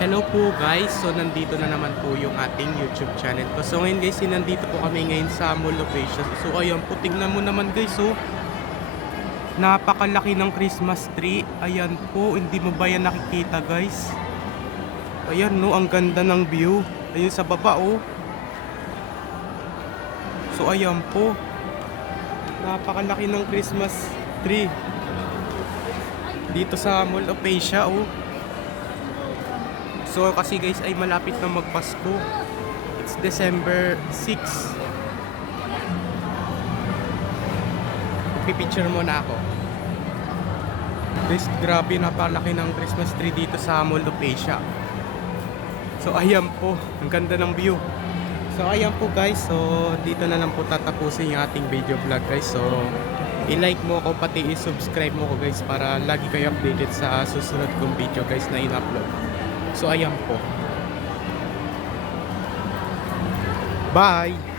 Hello po guys, so nandito na naman po yung ating YouTube channel ko. So ngayon guys, nandito po kami ngayon sa Mall of Asia. So ayan po, tingnan mo naman guys, so napakalaki ng Christmas tree. Ayan po, hindi mo ba yan nakikita guys? Ayan no, ang ganda ng view. Ayun sa baba oh. So ayan po, napakalaki ng Christmas tree dito sa Mall of Asia oh. So kasi guys ay malapit na magpasko. It's December 6. Pipicture muna ako. Guys, grabe napalaki ng Christmas tree dito sa Mall of Asia. So ayan po, ang ganda ng view. So ayan po guys, so dito na lang po tatapusin yung ating video vlog guys. So i-like mo ako, pati i-subscribe mo ako guys para lagi kayo updated sa susunod kong video guys na in-upload. So ayan po. Bye!